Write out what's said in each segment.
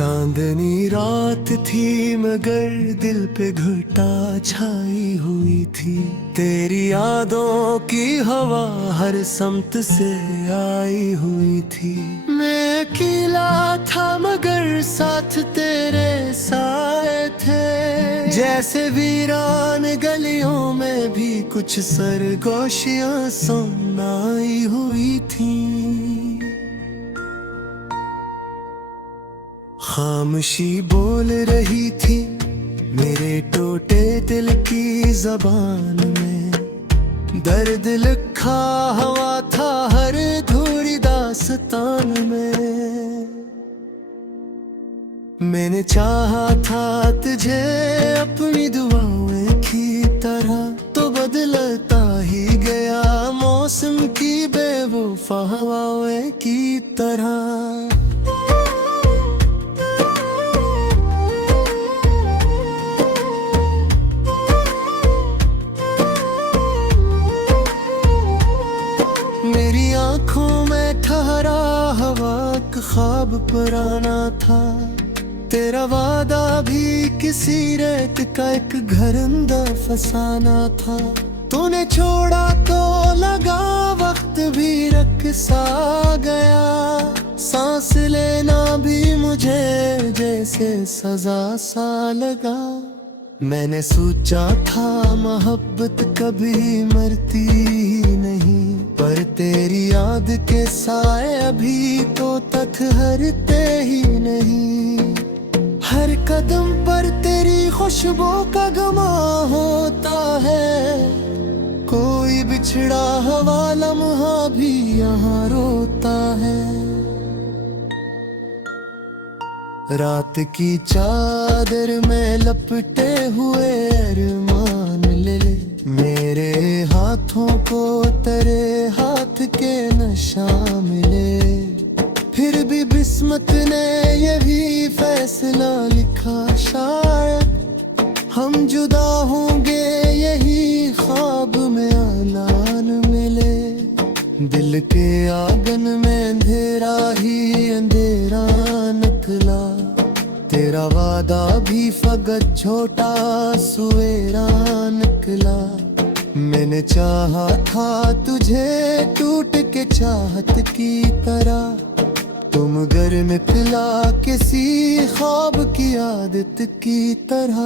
चांदनी रात थी मगर दिल पे घटा छाई हुई थी। तेरी यादों की हवा हर समत से आई हुई थी। मैं अकेला था मगर साथ तेरे साए थे। जैसे वीरान गलियों में भी कुछ सरगोशियां सुनाई हुई थी। खामोशी बोल रही थी मेरे टूटे दिल की जबान में। दर्द लिखा हुआ था हर अधूरी दास्तान में। मैंने चाहा था तुझे अपनी दुआओं की तरह, तो बदलता ही गया मौसम की बेवफा हवाओं की तरह। मेरी आंखों में ठहरा हवा का ख्वाब पुराना था। तेरा वादा भी किसी रेत का एक घरंदा फसाना था। तूने छोड़ा तो लगा वक्त भी रख सा गया। सांस लेना भी मुझे जैसे सजा सा लगा। मैंने सोचा था मोहब्बत कभी मरती ही नहीं, पर तेरी याद के साए अभी तो तक हरते ही नहीं। हर कदम पर तेरी खुशबू का गमा होता है। कोई बिछड़ा हुआ लम्हा भी यहाँ रोता है। रात की चादर में लपटे हुए अरमान ले ले। मेरे हाथों को तेरे हाथ के नशा मिले। फिर भी किस्मत ने यही फैसला लिखा, शायद हम जुदा होंगे यही ख्वाब में ऐलान मिले। दिल के आंगन में अंधेरा ही अंधेरा निकला। तेरा वादा भी फकत झूठा सवेरा निकला। मैंने चाहा था तुझे टूट के चाहत की तरह। तुम घर में पिला किसी ख्वाब की आदत की तरह।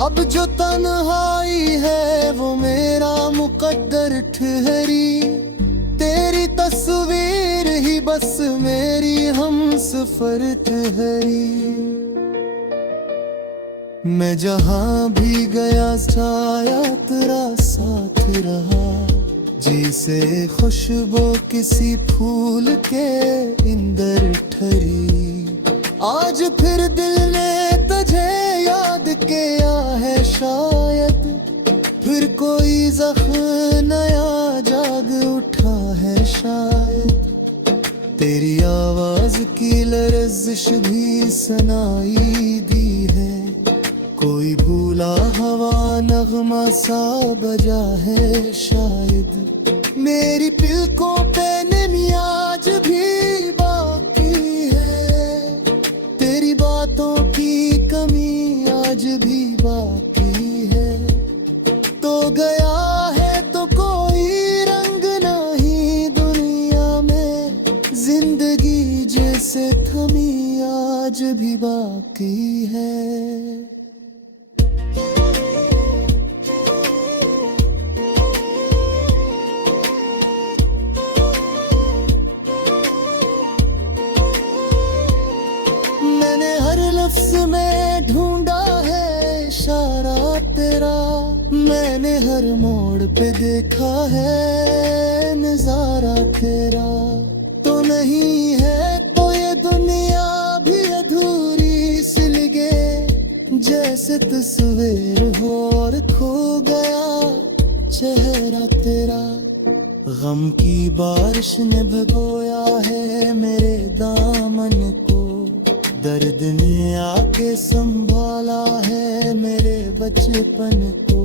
अब जो तन्हाई है वो मेरा मुकद्दर ठहरी। तेरी तस्वीर ही बस मेरी हम सफर ठहरी। मैं जहां भी गया साया तेरा साथ रहा। जैसे खुशबू किसी फूल के अंदर ठहरी। आज फिर दिल ने तुझे याद किया है शायद। फिर कोई जख्म नया जाग उठा है शायद। तेरी आवाज की लर्जिश भी सुनाई दी है। कोई भूला हवा नगमा सा बजा है शायद। मेरी पलकों पे नमी आज भी बाकी है। तेरी बातों की कमी आज भी बाकी है। तो गया है तो कोई रंग नहीं दुनिया में। जिंदगी जैसे थमी आज भी बाकी है। मैंने हर लफ्ज में ढूंढा है इशारा तेरा। मैंने हर मोड़ पे देखा है नजारा तेरा। तो नहीं है तो ये दुनिया भी अधूरी सी लगे। जैसे तस्वीर हो और खो गया चेहरा तेरा। गम की बारिश ने भगोया है मेरे दामन को। दर्द ने आके संभाला है मेरे बचपन को।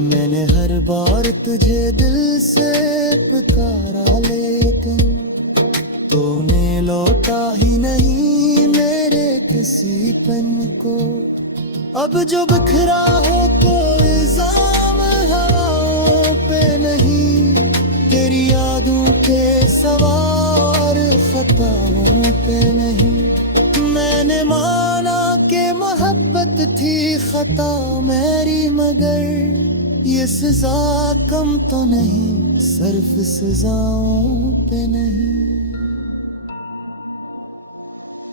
मैंने हर बार तुझे दिल से पुकारा, लेकिन तूने लौटा ही नहीं मेरे किसी पन को। अब जो बिखरा हो तो इल्जाम हवाओं पे नहीं, तेरी यादों के सवार खताओं पे नहीं। मैंने माना कि मोहब्बत थी खता मेरी, मगर ये सजा कम तो नहीं, सिर्फ सजाओं पे नहीं।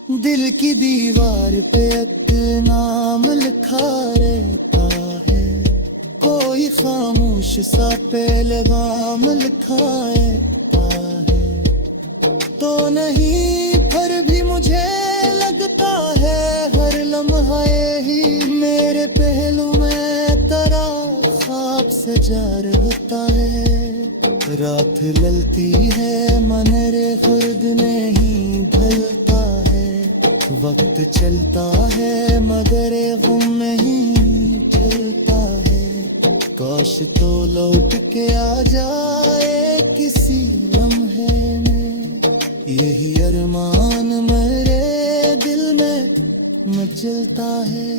दिल की दीवार पे एक नाम लिखा रहता है, कोई खामोश सा पे लगाम लिखा रहता है। तो नहीं फिर भी मुझे लगता है हर लम्हा ही मेरे पहलू में तेरा ख्वाब सजा रहता है। रात ललती है मन रे खुर्द नहीं ढलता है, वक्त चलता है मगर गम नहीं चलता है। काश तो लौट के आ जाए किसी लम्हे में, यही अरमान मेरे दिल में मचलता है।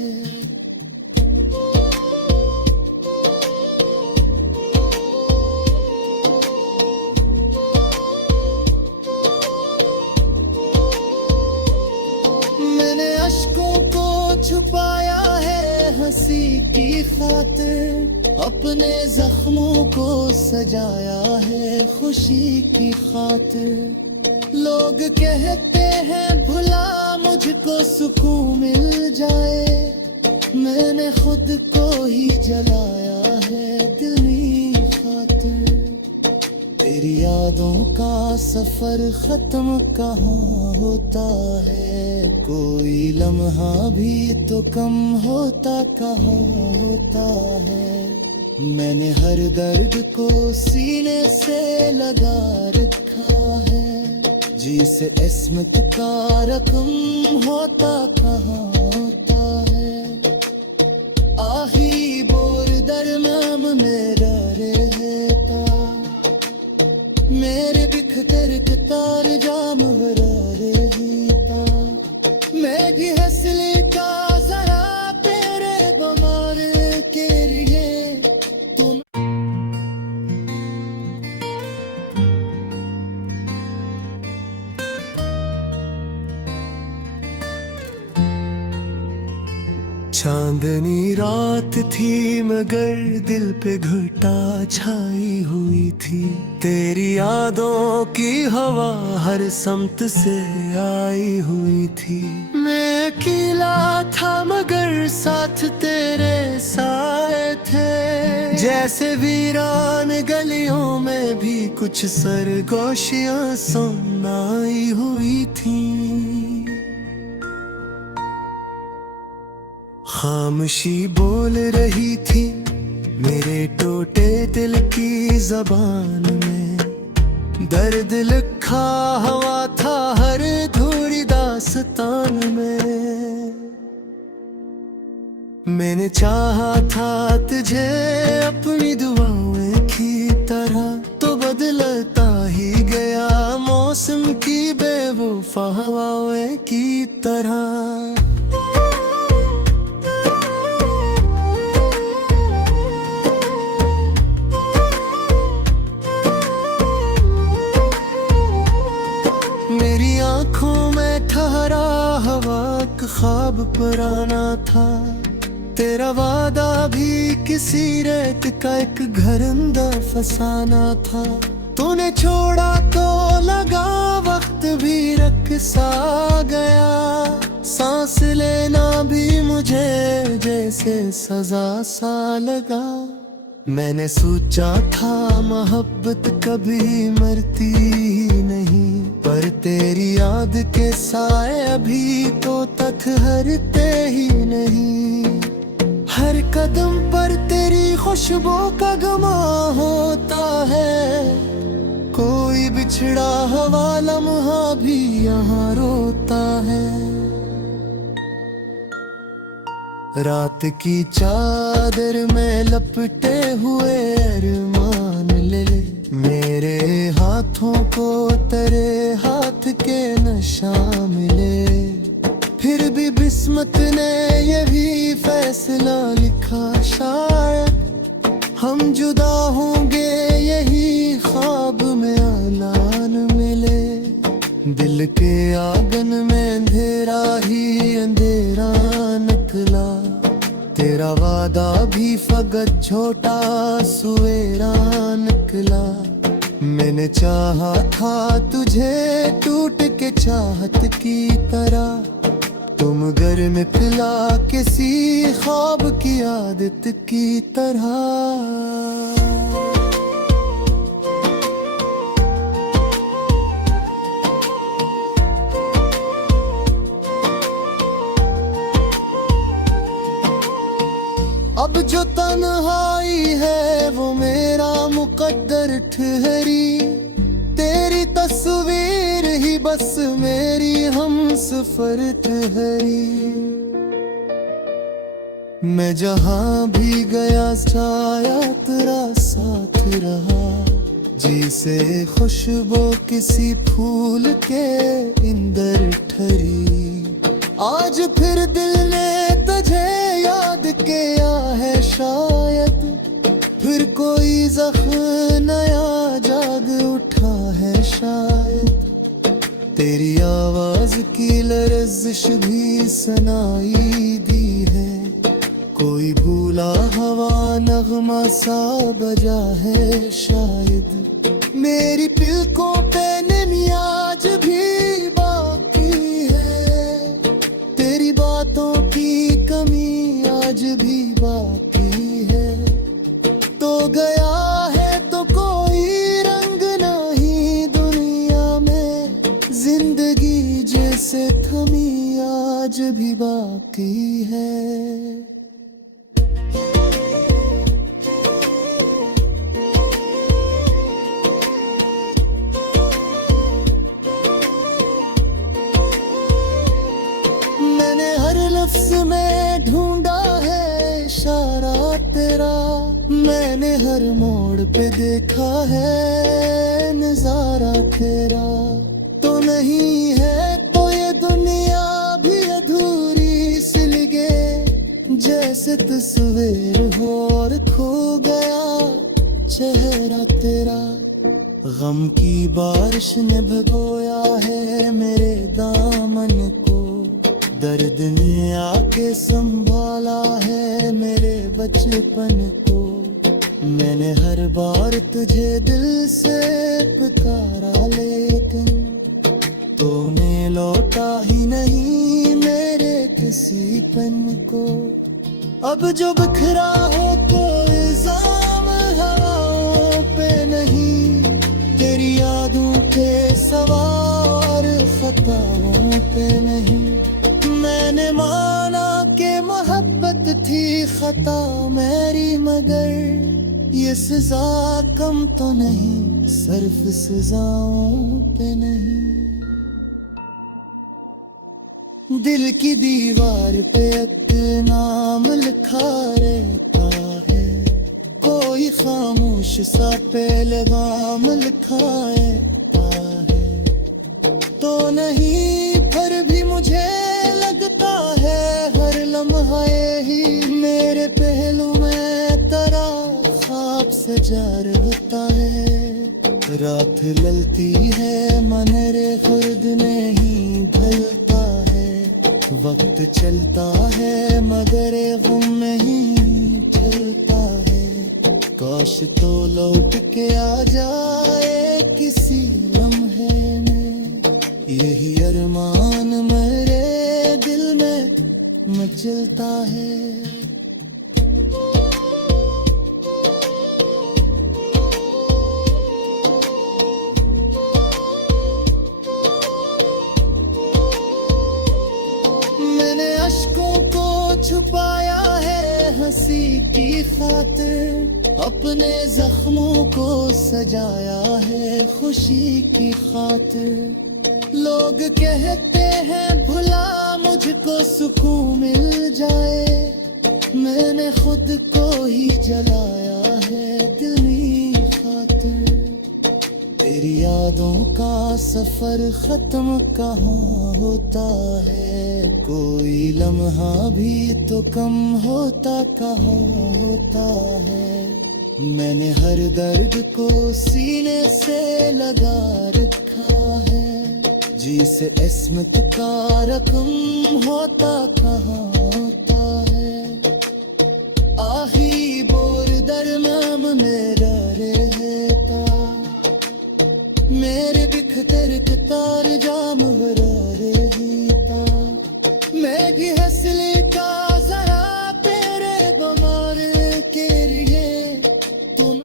मैंने अश्कों को छुपाया है हंसी की खातिर, अपने जख्मों को सजाया है खुशी की खातिर। लोग कहते हैं भुला मुझको सुकून मिल जाए, मैंने खुद को ही जलाया है दिल की खातिर। तेरी यादों का सफर खत्म कहाँ होता है, कोई लम्हा भी तो कम होता कहाँ होता है। मैंने हर दर्द को सीने से लगा रखा है, जिसे इस्मत का रकम होता कहाँ होता है। आखिरी बोर दरमाम मेरा रहता, मेरे बिखतर के तार जाम भरा रहता। मैं भी हंसले का जरा तेरे बमार के लिए तुम। चांदनी रात थी मगर दिल पे घटा छाई हुई थी, तेरी यादों की हवा हर समत से आई हुई थी। मैं अकेला था मगर साथ तेरे साए थे, जैसे वीरान गलियों में भी कुछ सरगोशियां सुनाई हुई थी। खामोशी बोल रही थी मेरे टूटे दिल की जबान में, दर्द लिखा हुआ था हर अधूरी दास्तान में। मैंने चाहा था तुझे अपनी दुआओं की तरह, तो बदलता ही गया मौसम की बेवफा हवाओं की तरह। मेरी आंखों में ठहरा हवा का ख्वाब पुराना था, तेरा वादा भी किसी रेत का एक घरंदा फसाना था। तूने छोड़ा तो लगा वक्त भी रख सा गया, सांस लेना भी मुझे जैसे सजा सा लगा। मैंने सोचा था मोहब्बत कभी मरती ही नहीं, पर तेरी याद के साए अभी तो तक हरते ही नहीं। हर कदम पर तेरी खुशबू का गमा होता है, कोई बिछड़ा हुआ लम्हा भी यहाँ रोता है। रात की चादर में लपटे हुए अरमान ले ले, मेरे हाथों को तेरे हाथ के नशा मिले। फिर भी किस्मत ने यही फैसला लिखा, शायद हम जुदा होंगे यही ख्वाब में ऐलान मिले। दिल के आंगन में अंधेरा ही अंधेरा निकला, तेरा वादा भी फकत झूठा सवेरा निकला। मैंने चाहा था तुझे टूट के चाहत की तरह, तुम घर में पिला किसी ख्वाब की आदत की तरह। अब जो तन्हाई है वो मेरा मुकद्दर ठहरी, तेरी तस्वीर ही बस मेरी हम सफर ठहरी। मैं जहां भी गया साया तेरा साथ रहा, जी से खुशबू किसी फूल के अंदर ठहरी। आज फिर दिल ने तुझे याद किया है, शायद फिर कोई जख्म नया जाग उठा है शायद। तेरी आवाज की लर्जिश भी सुनाई दी है, कोई भूला हवा नगमा सा बजा है शायद। मेरी पलकों पे नमी आज भी बाकी है, तेरी बातों की कमी आज भी बाकी है। तो गया है तो कोई रंग नहीं दुनिया में, जिंदगी जैसे थमी आज भी बाकी है। मैंने हर लफ्ज में ढूंढा है इशारा तेरा, मैंने हर मोड़ पे देखा है नजारा तेरा। तो नहीं है तो ये दुनिया भी अधूरी सी लगे, जैसे तस्वीर हो और खो गया चेहरा तेरा। गम की बारिश ने भिगोया है मेरे दामन को, दर्द ने आके संभाला है मेरे बचपन को। मैंने हर बार तुझे दिल से पुकारा, लेकिन तूने लौटा ही नहीं मेरे किसी पन को। अब जो बिखरा हो तो इल्जाम हवाओं पे नहीं, तेरी यादों के सवार खताओं पे नहीं। मैंने माना कि मोहब्बत थी खता मेरी, मगर ये सजा कम तो नहीं सिर्फ सजाओं पे नहीं। दिल की दीवार पे एक नाम लिखा रहता है, कोई खामोश सा पे लगाम लिखा रहता है। तो नहीं फिर भी मुझे लगता है हर लम्हा ही मेरे पहलू में तेरा ख्वाब सजा रहता है। रात ललती है मन रे खुर्द नहीं ढलता है, वक्त चलता है मगर गम नहीं चलता है। काश तो लौट के आ जाए किसी लम्हे में, यही अरमान मेरे दिल में मचलता है। मैंने अश्कों को छुपाया है हंसी की खातिर, अपने जख्मों को सजाया है खुशी की खातिर। लोग कहते हैं भुला मुझको सुकून मिल जाए, मैंने खुद को ही जलाया है तेरी खातिर। तेरी यादों का सफर खत्म कहाँ होता है, कोई लम्हा भी तो कम होता कहाँ होता है। मैंने हर दर्द को सीने से लगा रखा है, जिसे इस्मत का रकम होता कहाँ होता है। आखिरी बोर दरमाम मेरा रहता, मेरे बिखतर कतार जाम भरा रहता। मैं भी हंसले का जरा तेरे बमार के लिए तुम।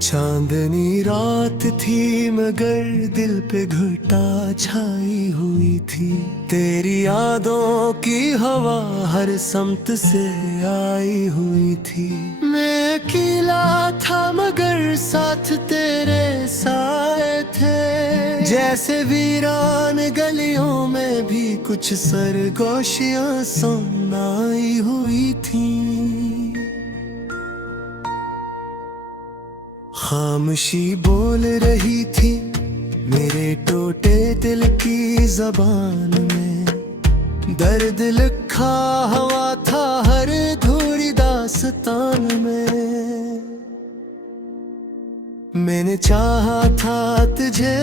चांदनी रात थी मगर दिल पे घटा छाई हुई थी। तेरी यादों की हवा हर समत से आई हुई थी। मैं अकेला था मगर साथ तेरे साए थे, जैसे वीरान गलियों में भी कुछ सरगोशियां समाई हुई थी। खामोशी बोल रही थी मेरे टूटे दिल की जबान में, दर्द लिखा हुआ था हर अधूरी दास्तान में। मैंने चाहा था तुझे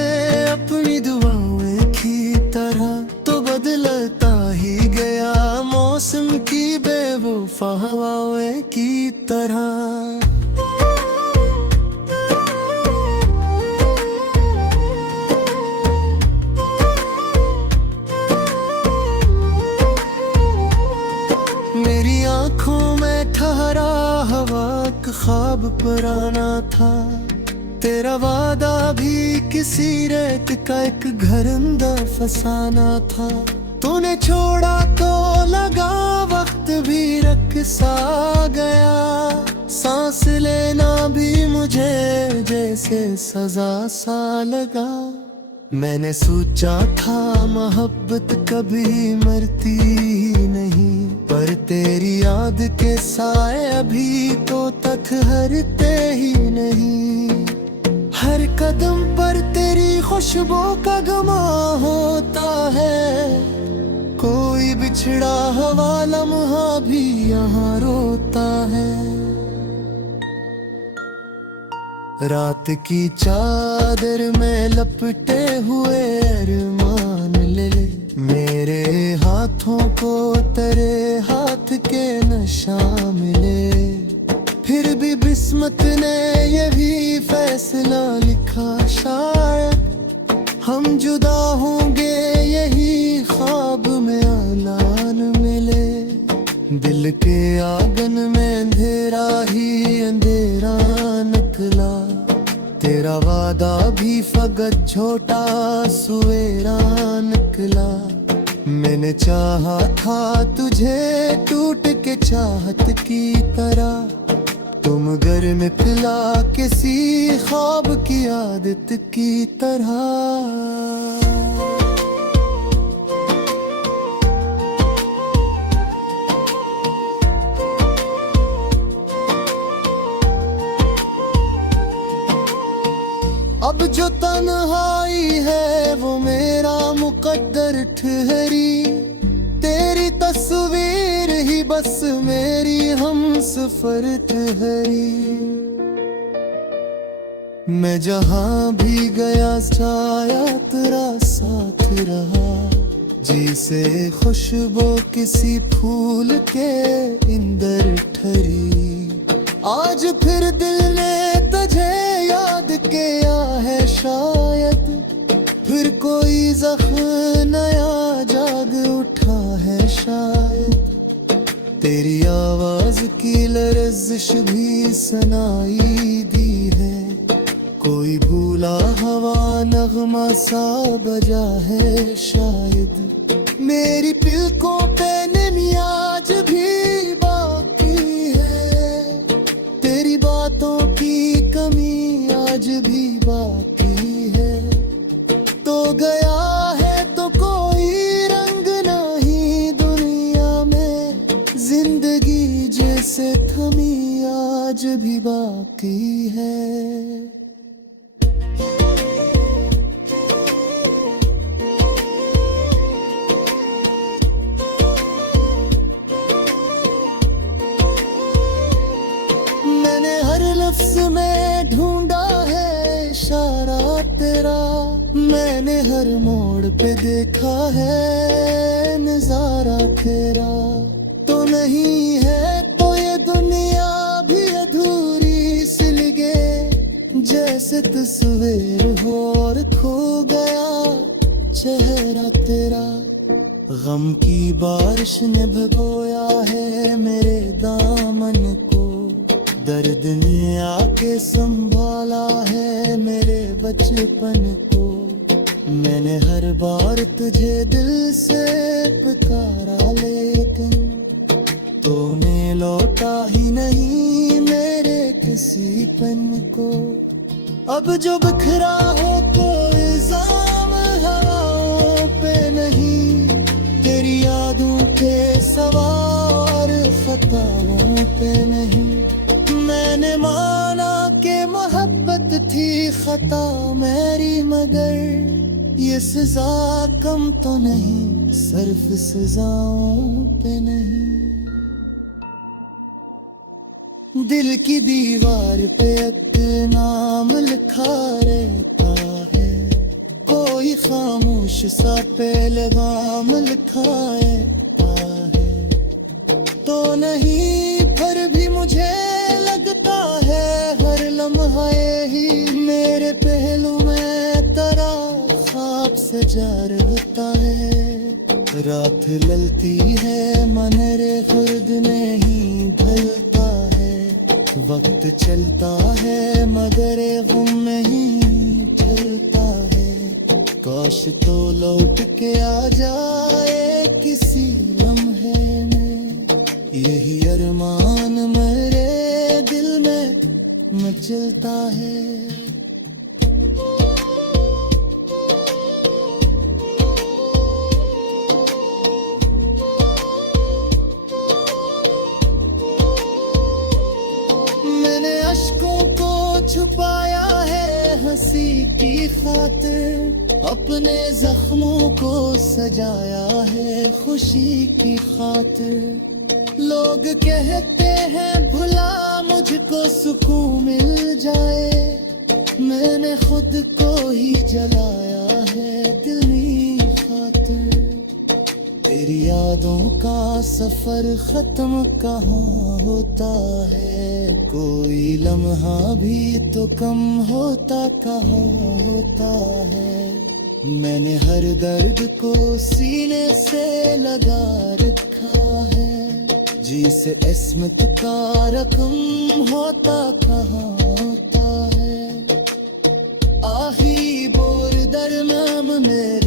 अपनी दुआओं की तरह, तो बदलता ही गया मौसम की बेवफा हवाओं की तरह। मेरी आंखों में ठहरा हवा का ख्वाब पुराना था, तेरा वादा भी किसी रेत का एक घरंदा फसाना था। तूने छोड़ा तो लगा वक्त भी रख सा गया, सांस लेना भी मुझे जैसे सजा सा लगा। मैंने सोचा था मोहब्बत कभी मरती ही नहीं, पर तेरी याद के साए अभी तो तक हरते ही नहीं। हर कदम पर तेरी खुशबू का गमा होता है, कोई बिछड़ा हुआ लम्हा भी यहाँ रोता है। रात की चादर में लपटे हुए अरमान ले, मेरे हाथों को तेरे हाथ के नशा मिले। फिर भी किस्मत ने यही फैसला लिखा, शायद हम जुदा होंगे यही ख्वाब में ऐलान मिले। दिल के आंगन में अंधेरा ही अंधेरा निकला, तेरा वादा भी फकत झोटा सवेरा निकला। मैंने चाहा था तुझे टूट के चाहत की तरह, तुम घर में पिला किसी ख्वाब की आदत की तरह। अब जो तन्हाई है वो मेरा मुकद्दर ठहरी, तेरी तस्वीर ही बस मेरी हम सफर ठहरी। मैं जहाँ भी गया साया तेरा साथ रहा, जिसे खुशबू किसी फूल के इंदर ठहरी। आज फिर दिल ने तुझे याद किया है, शायद फिर कोई जख्म नया जाग उठा है शायद। तेरी आवाज की लर्जिश भी सुनाई दी है, कोई भूला हवा नगमा सा बजा है शायद। मेरी पलकों पे नमी आज भी बाकी है, तेरी बातों की कमी आज भी बाकी है। तो गया है तो कोई रंग नहीं दुनिया में, जिंदगी जैसे थमी आज भी बाकी है। मैंने हर लफ्ज में ढूंढा है इशारा तेरा, मैंने हर मोड़ पे देखा है नजारा तेरा। तो नहीं है तो ये दुनिया भी अधूरी सी लगे, जैसे तस्वीर हो और खो गया चेहरा तेरा। गम की बारिश ने भगोया है मेरे दामन को, दर्द ने आके संभाला है मेरे बचपन को। मैंने हर बार तुझे दिल से पुकारा लेकिन तूने लौटा ही नहीं मेरे किसी पन को। अब जो बिखरा हो तो इल्जाम हवाओं पे नहीं, तेरी यादों के सवार खताओं पे नहीं। मैंने माना कि मोहब्बत थी खता मेरी, मगर ये सजा कम तो नहीं सिर्फ सजाओं पे नहीं। दिल की दीवार पे एक नाम लिखा रहता है, कोई खामोश सा पे लगाम लिखा रहता है। तो नहीं फिर भी मुझे लगता है हर लम्हा ही मेरे पहलू में तेरा ख्वाब सजा रहता है। रात ललती है मन रे खुर्द नहीं ढलता है, वक्त चलता है मगर गम नहीं चलता है। काश तो लौट के आ जाए किसी लम्हे में, यही अरमान मेरे दिल में मचलता है। मैंने अश्कों को छुपाया है हंसी की खातिर, अपने जख्मों को सजाया है खुशी की खातिर। लोग कहते हैं भुला मुझको सुकून मिल जाए, मैंने खुद को ही जलाया है दिल की खातिर। तेरी यादों का सफर खत्म कहाँ होता है, कोई लम्हा भी तो कम होता कहाँ होता है। मैंने हर दर्द को सीने से लगा रखा है, जिसे इस्मत का रकम होता कहाँ होता है। आखिरी बोर दरमाम में